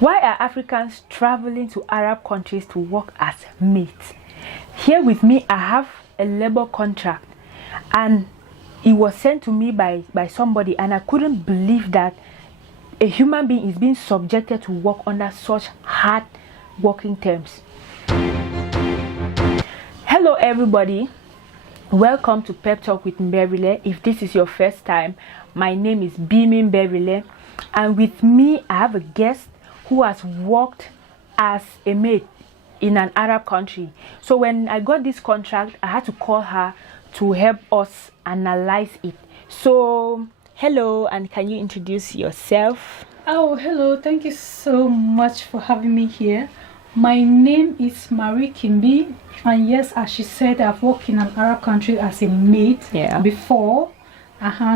Why are Africans traveling to Arab countries to work as mates? Here with me, I have a labor contract, and it was sent to me by somebody, and I couldn't believe that a human being is being subjected to work under such hard working terms. Hello everybody, welcome to Pep Talk with Mberile. If this is your first time, my name is Bimi Mberile, and with me I have a guest who has worked as a maid in an Arab country. So when I got this contract, I had to call her to help us analyze it. So hello, and can you introduce yourself? Oh, hello, thank you so much for having me here. My name is Marie Kimbi, and yes, as she said, I've worked in an Arab country as a maid before.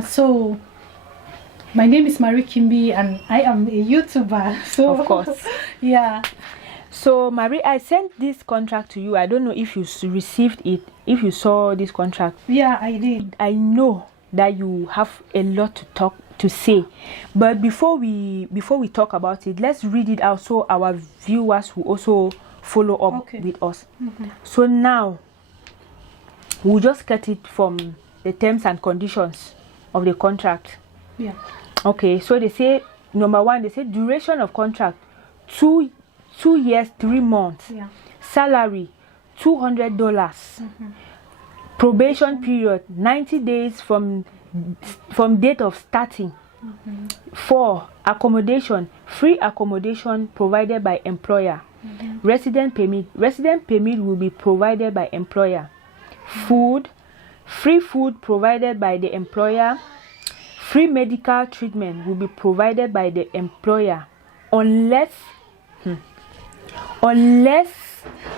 So my name is Marie Kimbi, and I am a YouTuber. So of course. Yeah. So Marie, I sent this contract to you. I don't know if you received it, if you saw this contract. Yeah, I did. I know that you have a lot to say, but before we talk about it, let's read it out so our viewers will also follow up with us. So now we'll just get it from the terms and conditions of the contract. Yeah. Okay, so they say, number one, they say duration of contract 2 years 3 months. Yeah. Salary $200. Probation period 90 days from date of starting. 4, accommodation, free accommodation provided by employer. Resident permit will be provided by employer. Food, free food provided by the employer. Free medical treatment will be provided by the employer unless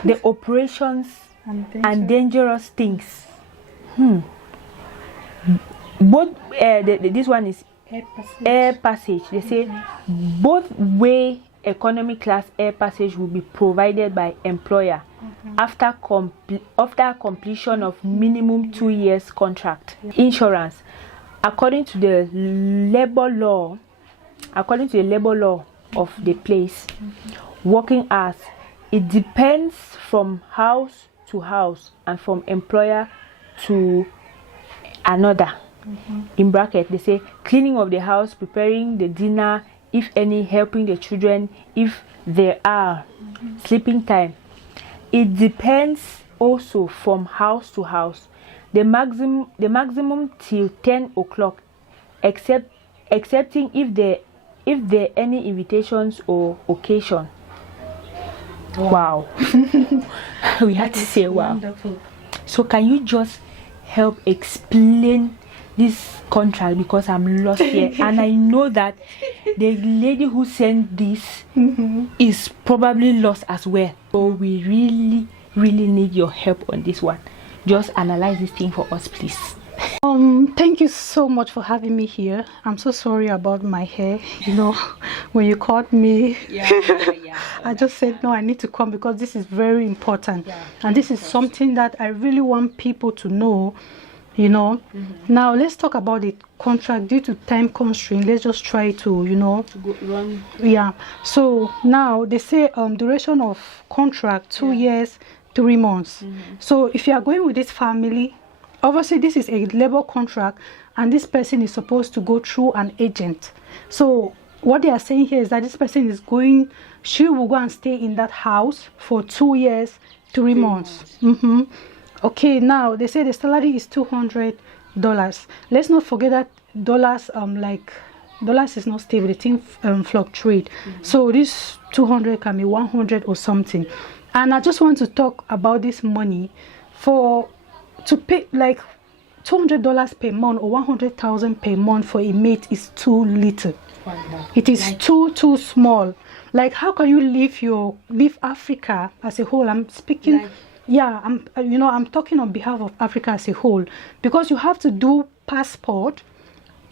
the operations and dangerous things. Both this one is air passage. They say both way economy class air passage will be provided by employer after completion of minimum 2 years contract. Insurance, according to the labor law of the place. Working hours, it depends from house to house and from employer to another. In bracket, they say cleaning of the house, preparing the dinner, if any, helping the children, if there are, sleeping time. It depends also from house to house. The maximum till 10 o'clock, excepting if there any invitations or occasion. Wow. We had to say wow. Wonderful. So can you just help explain this contract, because I'm lost here and I know that the lady who sent this is probably lost as well. So we really need your help on this one. Just analyze this thing for us, please. Thank you so much for having me here. I'm so sorry about my hair. You know, when you called me, I just said no, I need to come because this is very important, and this is something that I really want people to know. You know, now let's talk about the contract. Due to time constraint, let's just try to, you know, run. Yeah. So now they say duration of contract 2 years 3 months. So if you are going with this family, obviously this is a labor contract, and this person is supposed to go through an agent. So what they are saying here is that this person is going, she will go and stay in that house for 2 years 3 months. Okay, now they say the salary is $200. Let's not forget that dollars is not stable. The thing fluctuate. So this 200 can be 100 or something. And I just want to talk about this money. To pay like $200 per month or 100,000 per month for a mate is too little. It is too small. Like, how can you leave Africa as a whole? I'm speaking. I'm talking on behalf of Africa as a whole, because you have to do passport.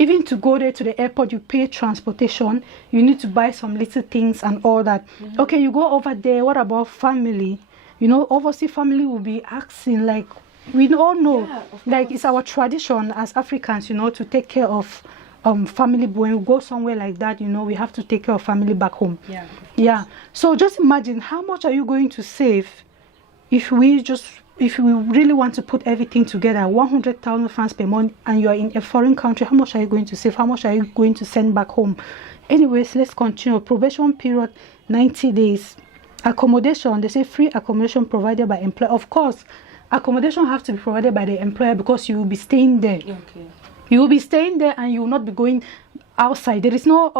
Even to go there to the airport, you pay transportation, you need to buy some little things and all that. Okay, you go over there, what about family? You know, obviously family will be asking, like, we all know, like, it's our tradition as Africans, you know, to take care of family. When we go somewhere like that, you know, we have to take care of family back home. Yeah. Yeah. So just imagine, how much are you going to save if we really want to put everything together, 100,000 francs per month, and you are in a foreign country? How much are you going to save? How much are you going to send back home? Anyways, let's continue. Probation period, 90 days. Accommodation, they say free accommodation provided by employer. Of course, accommodation have to be provided by the employer because you will be staying there. Okay. You will be staying there and you will not be going outside. There is no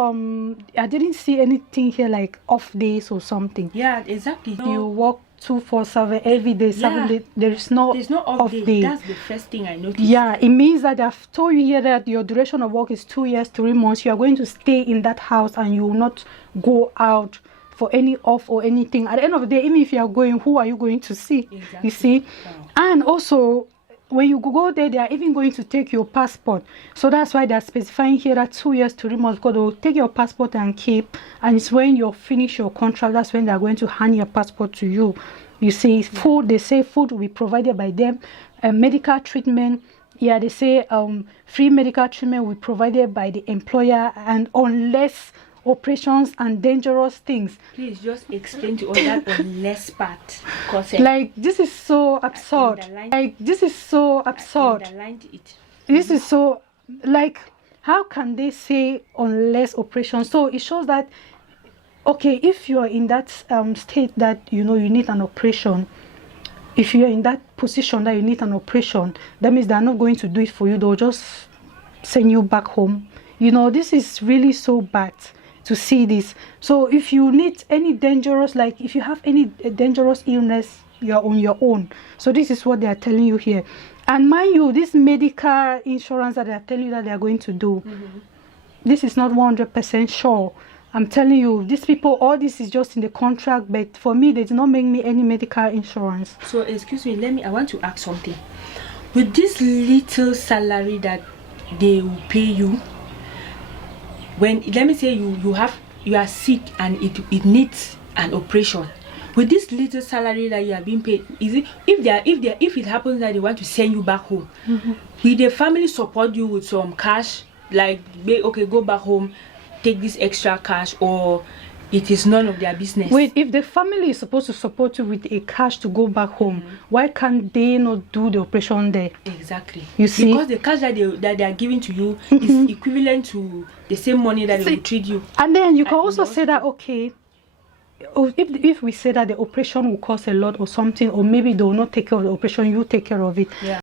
I didn't see anything here like off days or something. Yeah, exactly. No. You work 2-4-7 every day, 7 days. There's no off day. That's the first thing I noticed. Yeah, it means that they've told you here that your duration of work is 2 years, 3 months. You are going to stay in that house and you will not go out for any off or anything. At the end of the day, even if you are going, who are you going to see? Exactly. You see? Wow. And also, when you go there, they are even going to take your passport. So that's why they're specifying here that 2 years, 3 months, because they will take your passport and keep. And it's when you finish your contract, that's when they're going to hand your passport to you. You see, food, they say food will be provided by them. Medical treatment, yeah, they say free medical treatment will be provided by the employer, and unless operations and dangerous things. Please just explain to us that unless part. Like, this is so absurd. Like, this is so absurd. This is so, like, how can they say unless operations? So it shows that, okay, if you're in that state that, you know, you need an operation, if you're in that position that you need an operation, that means they're not going to do it for you. They'll just send you back home. You know, this is really so bad to see this. So if you need any dangerous, like if you have any dangerous illness, you're on your own. So this is what they are telling you here. And mind you, this medical insurance that they are telling you that they are going to do, this is not 100% sure. I'm telling you, these people, all this is just in the contract, but for me, they did not make me any medical insurance. So excuse me, I want to ask something. With this little salary that they will pay you, when, let me say you are sick and it needs an operation, with this little salary that you are being paid, is it, if it happens that they want to send you back home, will the family support you with some cash, like, okay, go back home, take this extra cash, or it is none of their business? Wait, if the family is supposed to support you with a cash to go back home, why can't they not do the operation there? Exactly. You see, because the cash that they are giving to you is equivalent to the same money that they will treat you. And then you can also say that, okay, if we say that the operation will cost a lot or something, or maybe they will not take care of the operation, you take care of it. Yeah.